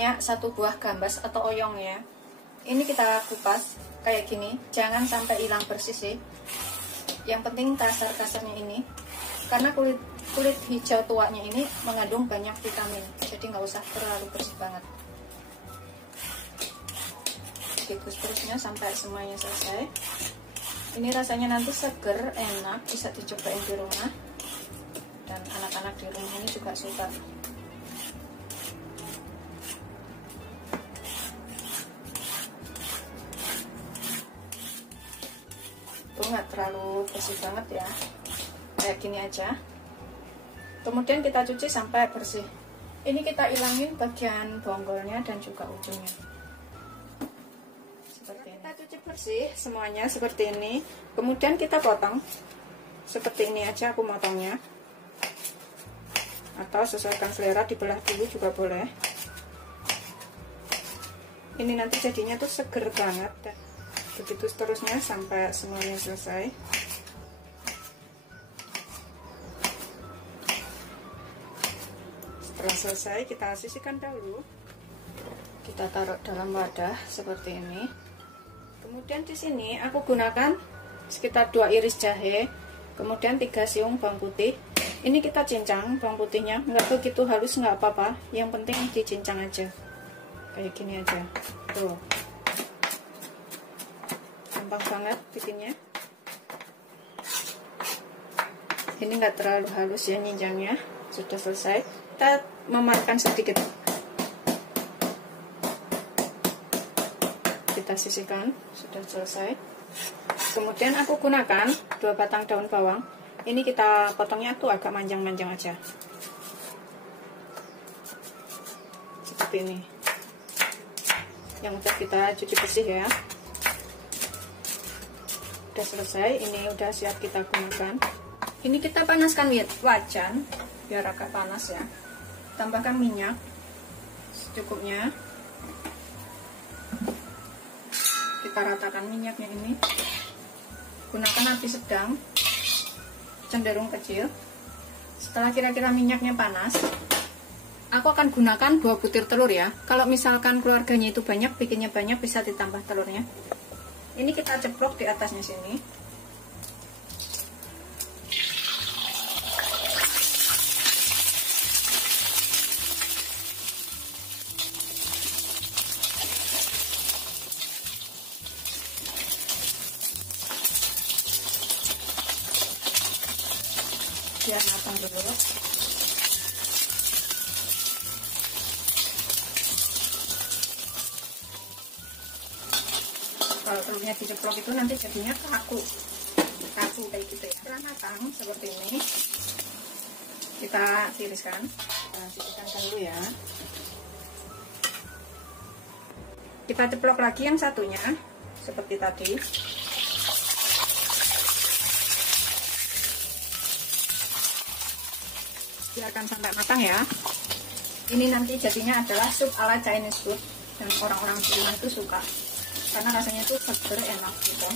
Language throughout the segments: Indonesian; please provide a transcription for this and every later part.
punya satu buah gambas atau oyong ya. Ini kita kupas kayak gini, jangan sampai hilang bersih sih. Yang penting kasar-kasarnya ini, karena kulit hijau tuanya ini mengandung banyak vitamin, jadi nggak usah terlalu bersih banget. Dikus terusnya sampai semuanya selesai. Ini rasanya nanti seger, enak, bisa dicobain di rumah, dan anak-anak di rumah ini juga suka. Itu nggak terlalu bersih banget ya, kayak gini aja. Kemudian kita cuci sampai bersih. Ini kita ilangin bagian bonggolnya dan juga ujungnya. Seperti ini. Kita cuci bersih semuanya seperti ini. Kemudian kita potong. Seperti ini aja aku motongnya. Atau sesuaikan selera, dibelah dulu juga boleh. Ini nanti jadinya tuh seger banget. Begitu seterusnya sampai semuanya selesai. Setelah selesai kita sisihkan dahulu. Kita taruh dalam wadah seperti ini. Kemudian di sini aku gunakan sekitar 2 iris jahe, kemudian 3 siung bawang putih. Ini kita cincang bawang putihnya, nggak begitu halus nggak apa-apa, yang penting dicincang aja. Kayak gini aja. Tuh. Gampang banget bikinnya. Ini nggak terlalu halus ya nyinjangnya. Sudah selesai. Kita memarkan sedikit. Kita sisihkan. Sudah selesai. Kemudian aku gunakan 2 batang daun bawang. Ini kita potongnya tuh agak manjang-manjang aja. Seperti ini. Yang udah kita cuci bersih ya. Udah selesai, ini udah siap kita gunakan. Ini kita panaskan wajan biar agak panas ya. Tambahkan minyak secukupnya. Kita ratakan minyaknya ini. Gunakan api sedang, cenderung kecil. Setelah kira-kira minyaknya panas, aku akan gunakan 2 butir telur ya. Kalau misalkan keluarganya itu banyak, bikinnya banyak, bisa ditambah telurnya. Ini kita ceplok di atasnya sini. Biar matang dulu. Kalau telurnya diceplok itu nanti jadinya kaku kayak gitu ya. Setelah matang seperti ini, kita tiriskan. Nah, sisihkan dulu ya. Kita ceplok lagi yang satunya seperti tadi. Biarkan sampai matang ya. Ini nanti jadinya adalah sup ala Chinese food, dan orang-orang di rumah itu suka karena rasanya tuh seger, enak gitu.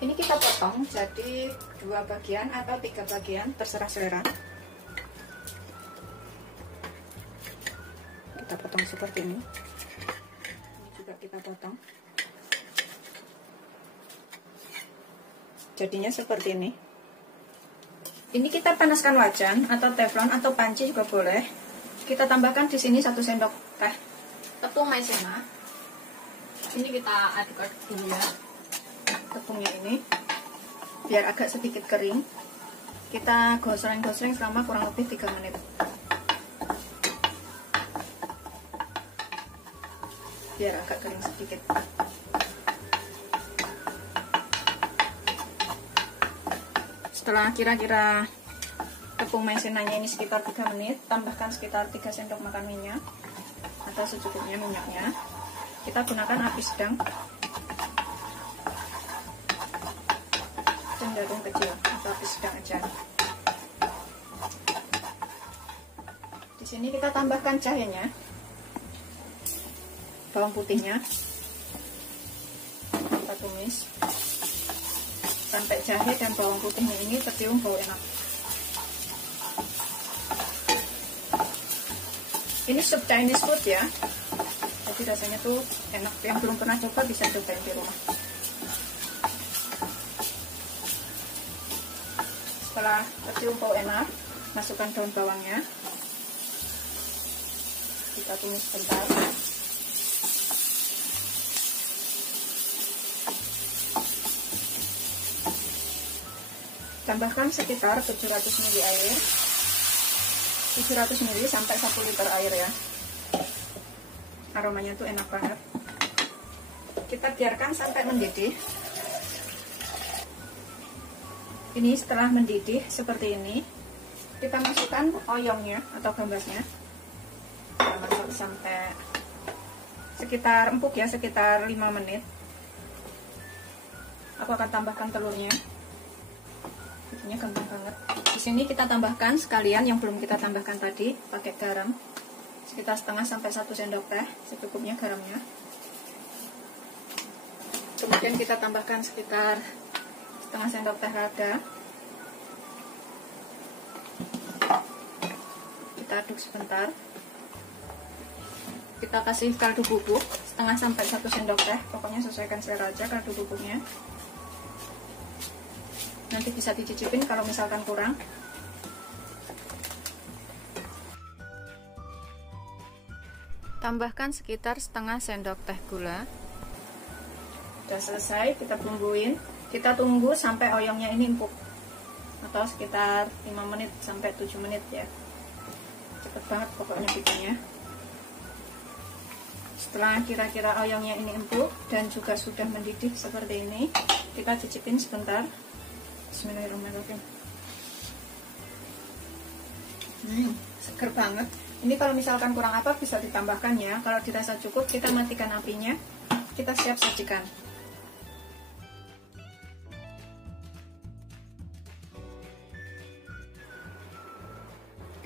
Ini kita potong jadi 2 bagian atau 3 bagian, terserah selera. Kita potong seperti ini. Ini juga kita potong. Jadinya seperti ini. Ini kita panaskan wajan atau teflon atau panci juga boleh. Kita tambahkan di sini 1 sendok teh tepung maizena. Ini kita aduk-aduk dulu ya. Tepungnya ini biar agak sedikit kering. Kita gosling-gosling selama kurang lebih 3 menit. Biar agak kering sedikit. Setelah kira-kira tepung maizenanya ini sekitar 3 menit, tambahkan sekitar 3 sendok makan minyak atau secukupnya minyaknya. Kita gunakan api sedang, cenderung kecil atau api sedang aja. Di sini kita tambahkan jahenya, bawang putihnya, kita tumis sampai jahe dan bawang putihnya ini tercium bau enak. Ini sup Chinese food ya, jadi rasanya tuh enak. Yang belum pernah coba bisa cobain di rumah. Setelah tercium bau enak, masukkan daun bawangnya, kita tumis sebentar. Tambahkan sekitar 700 ml air, 700 ml sampai 1 liter air ya. Aromanya tuh enak banget. Kita biarkan sampai mendidih. Ini setelah mendidih seperti ini, kita masukkan oyongnya atau gambasnya. Kita masak sampai sekitar empuk ya, sekitar 5 menit. Aku akan tambahkan telurnya. Ini gampang banget. Di sini kita tambahkan sekalian yang belum kita tambahkan tadi, pakai garam sekitar setengah sampai 1 sendok teh, secukupnya garamnya. Kemudian kita tambahkan sekitar setengah sendok teh lada. Kita aduk sebentar. Kita kasih kaldu bubuk setengah sampai 1 sendok teh, pokoknya sesuaikan selera aja kaldu bubuknya. Nanti bisa dicicipin kalau misalkan kurang. Tambahkan sekitar setengah sendok teh gula. Sudah selesai, kita bumbuin. Kita tunggu sampai oyongnya ini empuk, atau sekitar 5 menit sampai 7 menit ya. Cepet banget pokoknya bikinnya. Setelah kira-kira oyongnya ini empuk dan juga sudah mendidih seperti ini, kita cicipin sebentar. Bismillahirrahmanirrahim. Seger banget. Ini kalau misalkan kurang apa bisa ditambahkan ya. Kalau dirasa cukup, kita matikan apinya. Kita siap sajikan.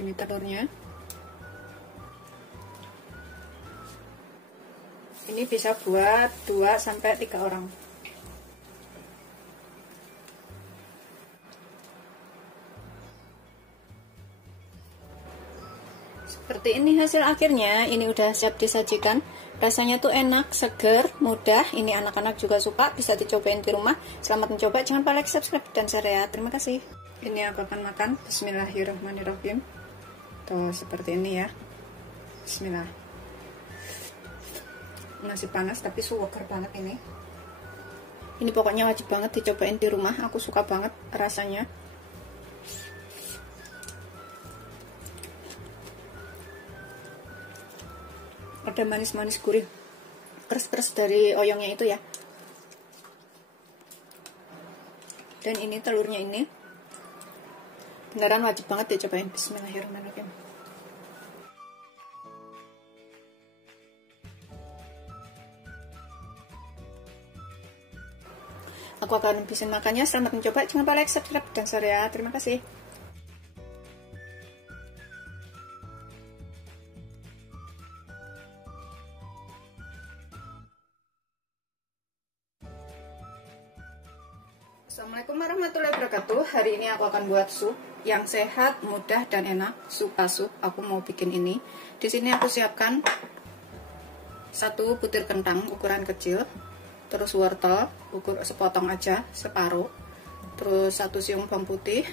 Ini telurnya. Ini bisa buat 2 sampai 3 orang. Seperti ini hasil akhirnya. Ini udah siap disajikan. Rasanya tuh enak, seger, mudah. Ini anak-anak juga suka, bisa dicobain di rumah. Selamat mencoba, jangan lupa like, subscribe, dan share ya. Terima kasih. Ini aku akan makan. Bismillahirrahmanirrahim. Tuh seperti ini ya. Bismillah. Masih panas tapi seger banget ini. Ini pokoknya wajib banget dicobain di rumah. Aku suka banget rasanya. Ada manis-manis gurih, keras-keras dari oyongnya itu ya. Dan ini telurnya ini beneran wajib banget dicobain. Bismillahirrahmanirrahim. Aku akan habisin makannya. Selamat mencoba, jangan lupa like, subscribe, dan share ya. Terima kasih. Assalamualaikum warahmatullahi wabarakatuh. Hari ini aku akan buat sup yang sehat, mudah, dan enak. Sup. Aku mau bikin ini. Di sini aku siapkan 1 butir kentang ukuran kecil, terus wortel ukur sepotong aja, separuh, terus 1 siung bawang putih.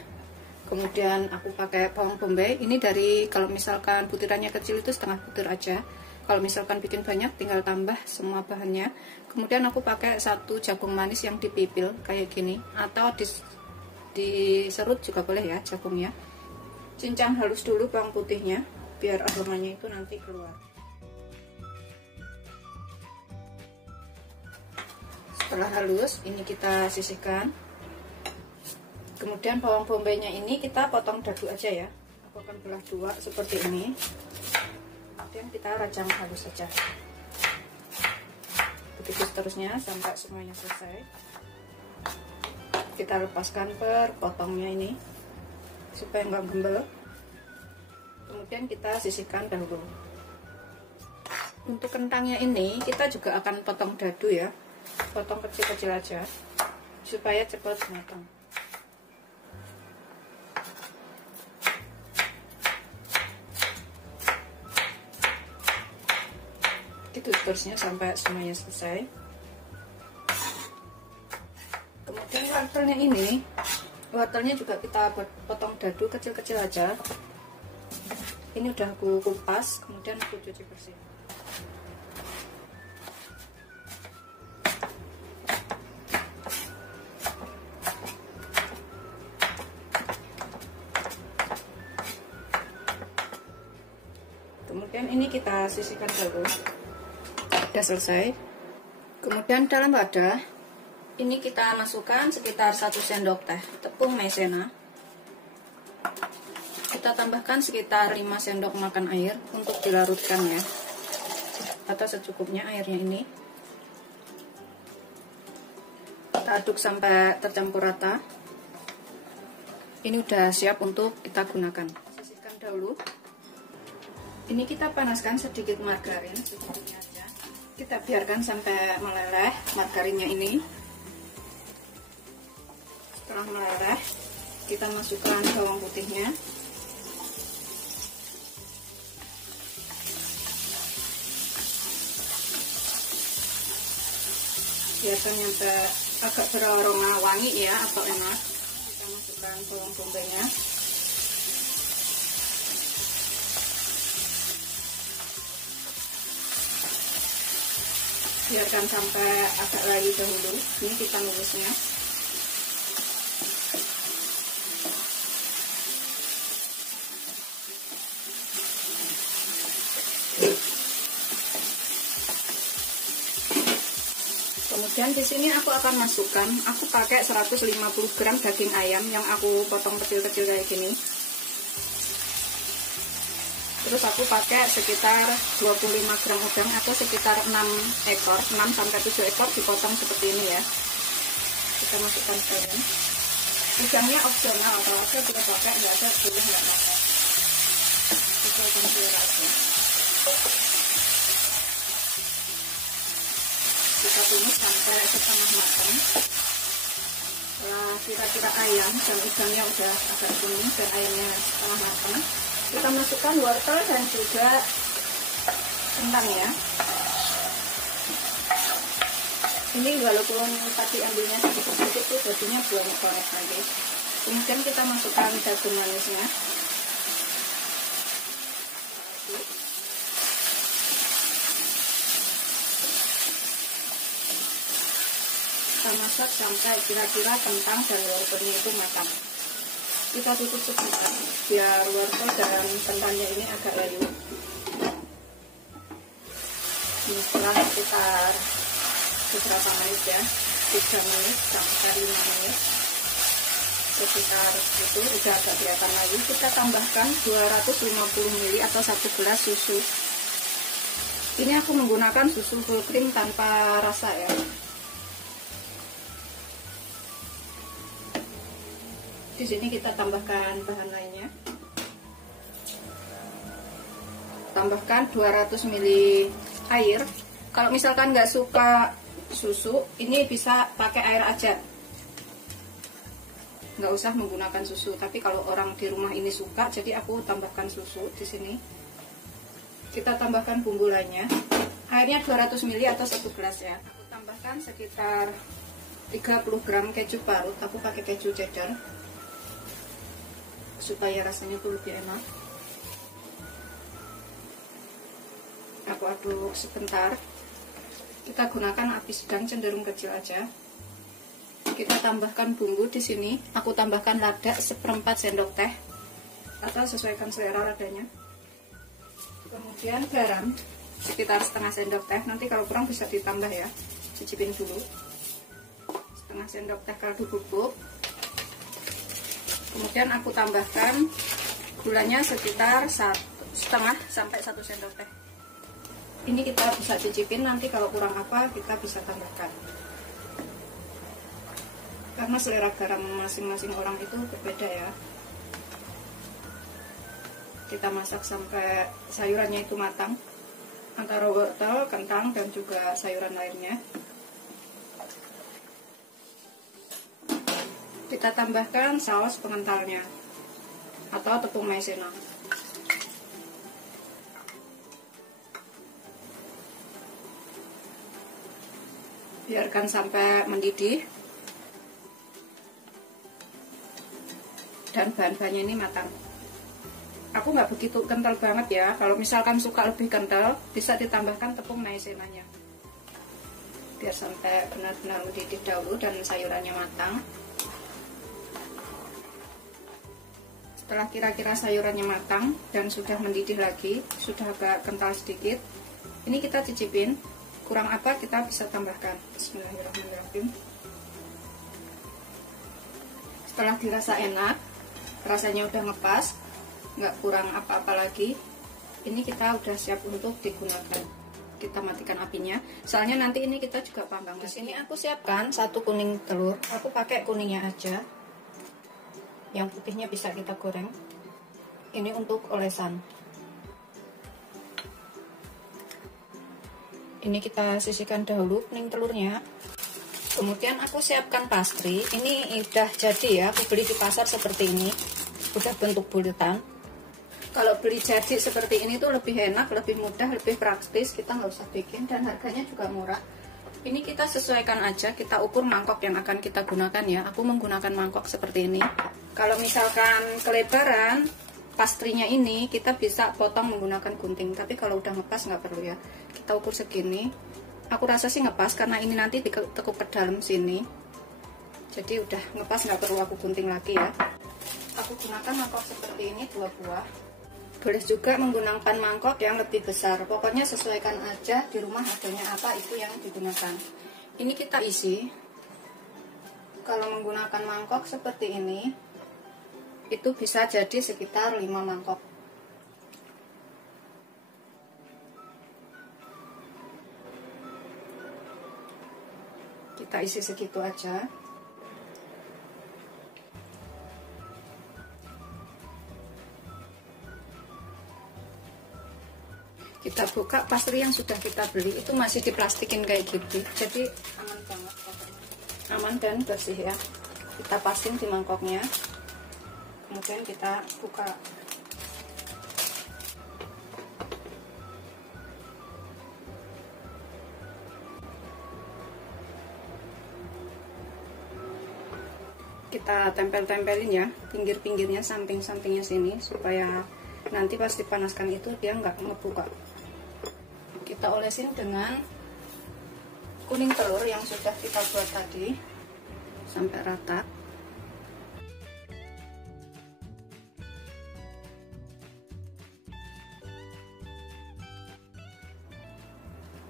Kemudian aku pakai bawang bombay. Ini dari, kalau misalkan butirannya kecil itu setengah butir aja. Kalau misalkan bikin banyak tinggal tambah semua bahannya. Kemudian aku pakai 1 jagung manis yang dipipil kayak gini, atau diserut juga boleh ya jagungnya. Cincang halus dulu bawang putihnya biar aromanya itu nanti keluar. Setelah halus, ini kita sisihkan. Kemudian bawang bombaynya ini kita potong dadu aja ya. Aku akan belah 2 seperti ini. Kemudian kita rajang halus saja. Begitu seterusnya sampai semuanya selesai. Kita lepaskan per potongnya ini supaya nggak gembel. Kemudian kita sisihkan dahulu. Untuk kentangnya ini kita juga akan potong dadu ya. Potong kecil-kecil aja supaya cepat matang. Begitu seterusnya sampai semuanya selesai. Kemudian wortelnya juga kita potong dadu kecil-kecil aja. Ini udah aku kupas, kemudian aku cuci bersih. Kemudian ini kita sisihkan dulu. Sudah selesai. Kemudian dalam wadah ini kita masukkan sekitar 1 sendok teh tepung maizena. Kita tambahkan sekitar 5 sendok makan air untuk dilarutkan ya, atau secukupnya airnya ini. Kita aduk sampai tercampur rata. Ini udah siap untuk kita gunakan. Sisihkan dahulu. Ini kita panaskan sedikit margarin, sedikitnya aja. Kita biarkan sampai meleleh margarinnya ini. Setelah meleleh, kita masukkan bawang putihnya. Biarkan sampai agak beraroma wangi ya, atau enak. Kita masukkan bawang bombaynya. Biarkan sampai agak layu dahulu. Ini kita numisnya. Kemudian di sini aku akan masukkan, aku pakai 150 gram daging ayam yang aku potong kecil-kecil kayak gini. Terus aku pakai sekitar 25 gram udang atau sekitar 6 ekor, 6 sampai 7 ekor dipotong seperti ini ya. Kita masukkan ke dalam. Udangnya opsional, kalau ada kita pakai, nggak ada boleh nggak pakai. Kita akan selera aja. Kita tumis sampai setengah matang. Setelah kira-kira ayam dan udangnya udah agak kuning dan ayamnya setengah matang, kita masukkan wortel dan juga kentang ya. Ini walaupun tadi ambilnya sedikit-sedikit tuh jadinya belum korek lagi. Kemudian kita masukkan jagung manisnya. Kita masak sampai kira-kira kentang dan wortelnya itu matang. Kita tutup sebentar biar wortel dan kentangnya ini agak layu. Ini setelah sekitar beberapa menit ya, 3 menit sampai 5 menit, sekitar itu udah agak kelihatan layu. Kita tambahkan 250 ml atau 1 gelas susu. Ini aku menggunakan susu full cream tanpa rasa ya. Di sini kita tambahkan bahan lainnya. Tambahkan 200 ml air. Kalau misalkan nggak suka susu, ini bisa pakai air aja. Nggak usah menggunakan susu. Tapi kalau orang di rumah ini suka, jadi aku tambahkan susu di sini. Kita tambahkan bumbu lainnya. Airnya 200 ml atau 1 gelas ya. Aku tambahkan sekitar 30 gram keju parut. Aku pakai keju cheddar supaya rasanya tuh lebih enak. Aku aduk sebentar. Kita gunakan api sedang cenderung kecil aja. Kita tambahkan bumbu di sini. Aku tambahkan lada 1/4 sendok teh atau sesuaikan selera ladanya. Kemudian garam sekitar setengah sendok teh. Nanti kalau kurang bisa ditambah ya. Cicipin dulu. Setengah sendok teh kaldu bubuk. Kemudian aku tambahkan gulanya sekitar 1,5 sampai 1 sendok teh. Ini kita bisa cicipin, nanti kalau kurang apa kita bisa tambahkan. Karena selera garam masing-masing orang itu berbeda ya. Kita masak sampai sayurannya itu matang, antara wortel, kentang, dan juga sayuran lainnya. Kita tambahkan saus pengentalnya atau tepung maizena. Biarkan sampai mendidih dan bahan-bahannya ini matang. Aku nggak begitu kental banget ya. Kalau misalkan suka lebih kental, bisa ditambahkan tepung maizenanya. Biar sampai benar-benar mendidih dahulu dan sayurannya matang. Setelah kira-kira sayurannya matang dan sudah mendidih lagi, sudah agak kental sedikit, ini kita cicipin. Kurang apa kita bisa tambahkan. Bismillahirrahmanirrahim. Setelah dirasa enak, rasanya udah ngepas, nggak kurang apa-apa lagi, ini kita udah siap untuk digunakan. Kita matikan apinya, soalnya nanti ini kita juga panggang. Di sini aku siapkan 1 kuning telur. Aku pakai kuningnya aja, yang putihnya bisa kita goreng. Ini untuk olesan. Ini kita sisihkan dahulu kuning telurnya. Kemudian aku siapkan pastry. Ini udah jadi ya, aku beli di pasar seperti ini, udah bentuk bulatan. Kalau beli jadi seperti ini tuh lebih enak, lebih mudah, lebih praktis. Kita nggak usah bikin dan harganya juga murah. Ini kita sesuaikan aja, kita ukur mangkok yang akan kita gunakan ya. Aku menggunakan mangkok seperti ini. Kalau misalkan kelebaran pastrinya ini, kita bisa potong menggunakan gunting. Tapi kalau udah ngepas nggak perlu ya. Kita ukur segini. Aku rasa sih ngepas karena ini nanti ditekuk ke dalam sini. Jadi udah ngepas, nggak perlu aku gunting lagi ya. Aku gunakan mangkok seperti ini 2 buah. Boleh juga menggunakan mangkok yang lebih besar. Pokoknya sesuaikan aja di rumah adanya apa, itu yang digunakan. Ini kita isi. Kalau menggunakan mangkok seperti ini, itu bisa jadi sekitar 5 mangkok. Kita isi segitu aja. Kita buka pastry yang sudah kita beli, itu masih diplastikin kayak gitu, jadi aman banget, aman dan bersih ya. Kita pasin di mangkoknya, kemudian kita buka. Kita tempel-tempelin ya, pinggir-pinggirnya, samping-sampingnya sini, supaya nanti pas dipanaskan itu dia nggak ngebuka. Kita olesin dengan kuning telur yang sudah kita buat tadi sampai rata.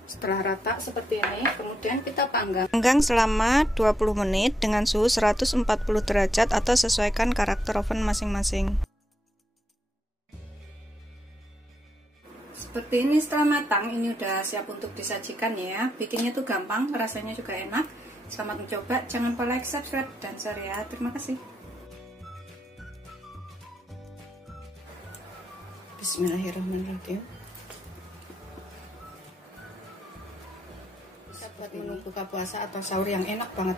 Setelah rata seperti ini, kemudian kita panggang. Panggang selama 20 menit dengan suhu 140 derajat atau sesuaikan karakter oven masing-masing. Seperti ini setelah matang, ini udah siap untuk disajikan ya. Bikinnya tuh gampang, rasanya juga enak. Selamat mencoba, jangan lupa like, subscribe, dan share ya. Terima kasih. Bismillahirrahmanirrahim. Buat menu buka puasa atau sahur yang enak banget.